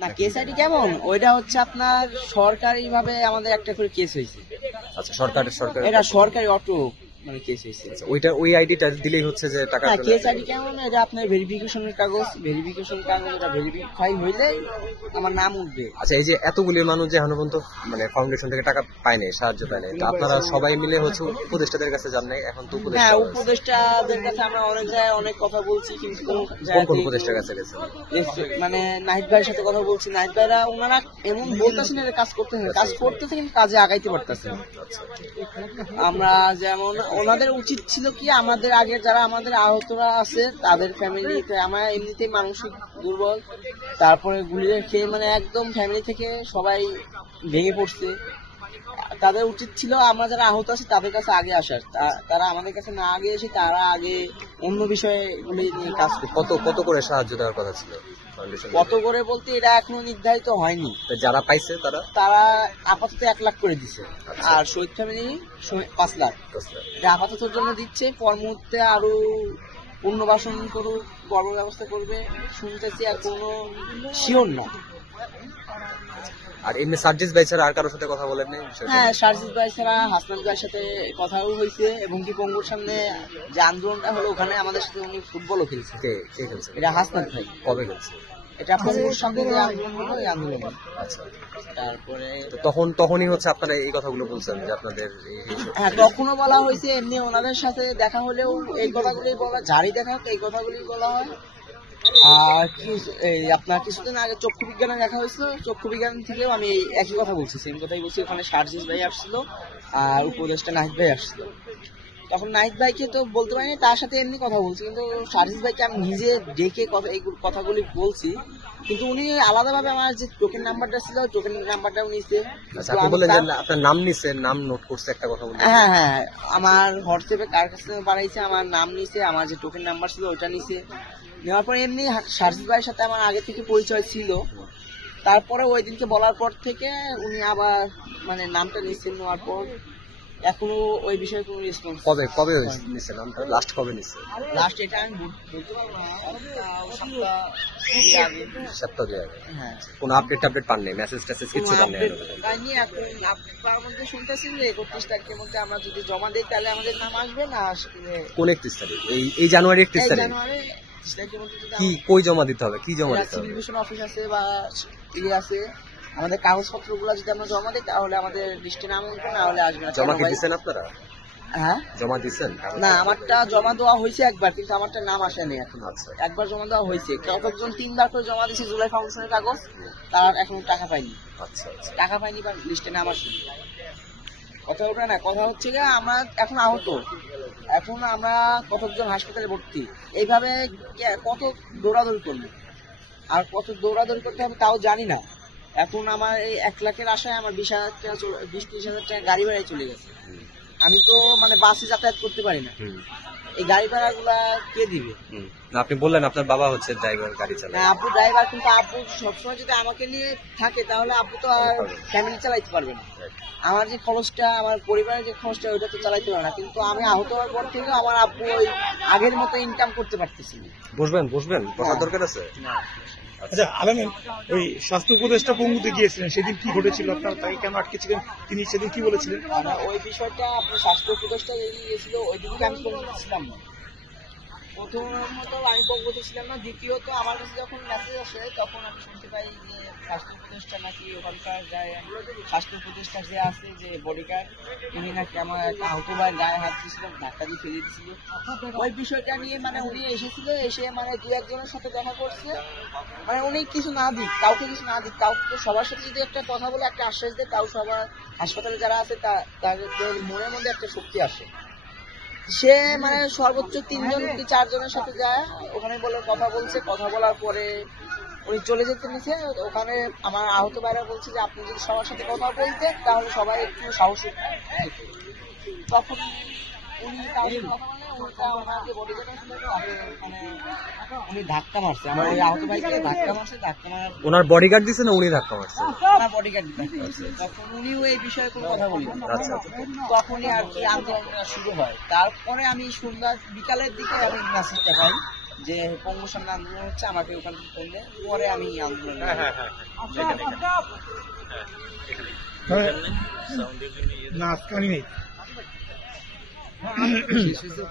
না case ID কেমন, ওইটা হচ্ছে আপনার সরকারি ভাবে আমাদের একটা করে কেস হয়েছে। আচ্ছা, সরকার এটা সরকারি অটো মানে কেস হয়েছে। ওইটা ওই আইডিটা দিলেই হচ্ছে যে টাকা। হ্যাঁ কেস আইডি কেমন, এটা আপনার ভেরিফিকেশনের কাগজ, এটা ভেরিফাই হইলে আমার নাম উঠবে। আচ্ছা, এই যে এতগুলি মানুষ যে এখনো পর্যন্ত মানে ফাউন্ডেশন থেকে টাকা পায় নাই, সাহায্য পায় নাই, তো আপনারা সবাই মিলে হচ্ছে উপদেষ্টাদের কাছে যান নাই? এখন তো হ্যাঁ উপদেষ্টাদের কাছে আমরা অনেক জায়গায় অনেক কথা বলছি, কিন্তু কোন উপদেষ্টার কাছে গেছেন? মানে নাহিদ ভাইয়ের সাথে কথা বলছি, নাহিদ ভাইরা ওনারা এমন বলতেছেন যে কাজ করতেছে কিন্তু কাজে আগাইতে পারতেছে। আমরা যেমন ওনাদের উচিত ছিল কি, আমাদের আগে যারা আমাদের আহতরা আছে তাদের ফ্যামিলিতে, আমরা এমনিতেই মানসিক দুর্বল, তারপরে গুলি খেয়ে মানে একদম ফ্যামিলি থেকে সবাই ভেঙে পড়ছে। তাদের উচিত ছিল আমরা যারা আহত আছি তাদের কাছে আগে আসার, তারা আমাদের কাছে না আগে এসে তারা আগে অন্য বিষয়গুলি নিয়ে কাজ করতে। কত করে সাহায্য দেওয়ার কথা ছিল? কত করে বলতে এটা এখনো নির্ধারিত হয়নি। যারা পাইছে তারা আপাতত 1 লাখ করে দিছে, আর শহীদ ফ্যামিলি 5 লাখ এটা আপাততর জন্য দিচ্ছে। পর মুহূর্তে আরো পুনর্বাসন করুক, কর্ম ব্যবস্থা করবে শুনতেছি, আর কোনো শিওর না। আর এমনি সার্জিস ভাই ছাড়া আর কারোর সাথে কথা বলেন নাই? হ্যাঁ সার্জিস ভাই ছাড়া হাসনাত ভাইয়ের সাথে কথাও হয়েছে, এবং কি পঙ্গুর সামনে যে আন্দোলনটা হলো ওখানে আমাদের সাথে উনি ফুটবলও খেলছে। কে খেলছে? এটা হাসনাত ভাই। কবে খেলছে? এটা পঙ্গুর সামনে যে আন্দোলন হলো এই আন্দোলন। আচ্ছা, তারপরে তখনই হচ্ছে আপনারা এই কথাগুলো বলছেন যে আপনাদের হ্যাঁ তখনও বলা হয়েছে, এমনি ওনাদের সাথে দেখা হলেও এই কথাগুলি বলা, জারি দেখা হোক এই কথাগুলি বলা হয়। আর আপনার কিছুদিন আগে চক্ষু বিজ্ঞানে দেখা হয়েছিল, চক্ষু বিজ্ঞান থেকেও আমি একই কথা বলছি, সেম কথাই বলছি। ওখানে সার্জিস ভাই আসছিল আর উপদেষ্টা নাহিদ ভাই আসছিল। তখন নাহিদ ভাইকে তো বলতে পারিনি, তার সাথে এমনি কথা বলছি, কিন্তু সার্জিস ভাইকে আমি নিজে ডেকে এই কথাগুলি বলছি। কিন্তু উনি আলাদাভাবে আমার যে টোকেন নাম্বারটা ছিল টোকেন নাম্বারটাও নিছে। আপনার নাম নিছে, নাম নোট করছে একটা কথা বলতে? হ্যাঁ হ্যাঁ আমার হোয়াটসঅ্যাপে কার কাছে বাড়াইছে, আমার নাম নিছে, আমার যে টোকেন নাম্বার ছিল ওইটা নিছে। নেওয়ার পরে এমনি সার্জিস ভাইয়ের সাথে আমার আগে থেকে পরিচয় ছিল। তারপরে ওই দিনকে বলার পর থেকে উনি আবার মানে নামটা নিচ্ছেন, নেওয়ার পর এখনো ওই বিষয়ে কোনো রেসপন্স। কবে নিছে নামটা? লাস্ট কবে নিছে? লাস্ট এটা আমি বলতে পারবো না, সপ্তাহ দুই আগে। হ্যাঁ কোনো আপডেট পান নাই? মেসেজ কিছু পান নাই? এখন আপডেট পাওয়ার মধ্যে শুনতেছি যে 31 তারিখের মধ্যে আমরা যদি জমা দিই তাহলে আমাদের নাম আসবে না। কোন 31 তারিখ? এই জানুয়ারি 31 তারিখ? কি কই জমা দিতে হবে? কি জমা দিতে হবে? সিভিল মিশন অফিস আছে বা আছে, আমাদের কাগজপত্রগুলো যদি আমরা জমা দিই তাহলে আমাদের লিস্টে নাম উঠবে, না হলে আসবে না। জমা কি দিচ্ছেন আপনারা? হ্যাঁ জমা দিচ্ছেন? না আমারটা জমা দেওয়া হয়েছে একবার, কিন্তু আমারটা নাম আসেনি এখন। আচ্ছা, একবার জমা দেওয়া হয়েছে, কতজন 3বার করে জমা দিয়েছে জুলাই ফাউন্ডেশনের কাগজ, তার এখন টাকা পাইনি। আচ্ছা টাকা পাইনি বা লিস্টে নাম আসেনি। কথা ওটা না, কথা হচ্ছে যে আমরা এখন আহত, এখন আমরা কতজন হাসপাতালে ভর্তি, এইভাবে কত দৌড়াদৌড়ি করবো, আর কত দৌড়াদৌড়ি করতে হবে তাও জানি না। এখন আমার এই 1 লাখের আশায় আমার 20,000 টাকা 20-30,000 টাকা গাড়ি ভাড়ায় চলে গেছে। আমি তো মানে বাসে যাতায়াত করতে পারি না, এই গাড়ি ভাড়া গুলা কে দিবে? আপনি বললেন আপনার বাবা হচ্ছে ড্রাইভার, গাড়ি চালায়। আব্বু ড্রাইভার, কিন্তু আব্বু সবসময় যদি আমাকে নিয়ে থাকে তাহলে আব্বু তো আর ফ্যামিলি চালাইতে পারবে না। আমার যে খরচটা, আমার পরিবারের যে খরচটা ওইটা তো চালাইতে পারবে না। কিন্তু আমি আহত হওয়ার পর থেকে আমার আব্বু ওই আগের মতো ইনকাম করতে পারতেছি না। বসবেন বসার দরকার আছে। আচ্ছা আলামিন, ওই স্বাস্থ্য উপদেষ্টা পঙ্গুতে গিয়েছিলেন, সেদিন কি ঘটেছিল? আপনারা তাকে কেন আটকেছিলেন? তিনি সেদিন কি বলেছিলেন? ওই বিষয়টা আপনার স্বাস্থ্য উপদেষ্টা গিয়েছিল, ওই দিনকে আমি পঙ্গুতে ছিলাম না। প্রথমত আমি পঙ্গুতে ছিলাম না, দ্বিতীয়ত আমার কাছে যখন মেসেজ আসে তখন আমি শুনতে পাই যে স্বাস্থ্য উপদেষ্টা নাকি ওখানকার যায়, স্বাস্থ্য উপদেষ্টা যে আছে যে বডিগার্ড, তিনি নাকি আমার একটা আহত ভাই গায়ে হাত দিয়েছিল, ধাক্কা দিয়ে ফেলে দিয়েছিল। ওই বিষয়টা নিয়ে মানে উনি এসেছিল, এসে মানে 2-1 জনের সাথে দেখা করছে, মানে উনি কিছু না দিক, কাউকে কিছু না দিক, কাউকে সবার সাথে যদি একটা কথা বলে একটা আশ্বাস দেয়, তাও সবার হাসপাতালে যারা আছে তাদের মনের মধ্যে একটা শক্তি আসে। সে মানে সর্বোচ্চ 3জন কি 4 জনের সাথে যায়, ওখানে বলে কথা বলছে, কথা বলার পরে উনি চলে যেতে নিছে। ওখানে আমার আহত ভাইরা বলছে যে আপনি যদি সবার সাথে কথা বলতেন তাহলে সবাই একটু সাহস পেত। তখন উনি ওনাকে বডিগার্ড ছিল, মানে উনি ধাক্কা মারছে, আমার ওই আহত ভাইকে ধাক্কা মারছে, ধাক্কা মারার ওনার বডিগার্ড দিছে না উনি ধাক্কা মারছে? ওনার বডিগার্ড দিচ্ছে। তখন উনিও এই বিষয়ে কোনো কথা বলি, তখনই আর কি আন্দোলনটা শুরু হয়। তারপরে আমি সন্ধ্যা বিকালের দিকে আমি মেসেজটা পাই যে পঙ্গুর সামনে আন্দোলন হচ্ছে, আমাকে ওখান থেকে ফোন দেয়, পরে আমি আন্দোলন না আজকে আমি নেই। শেষ হয়েছে।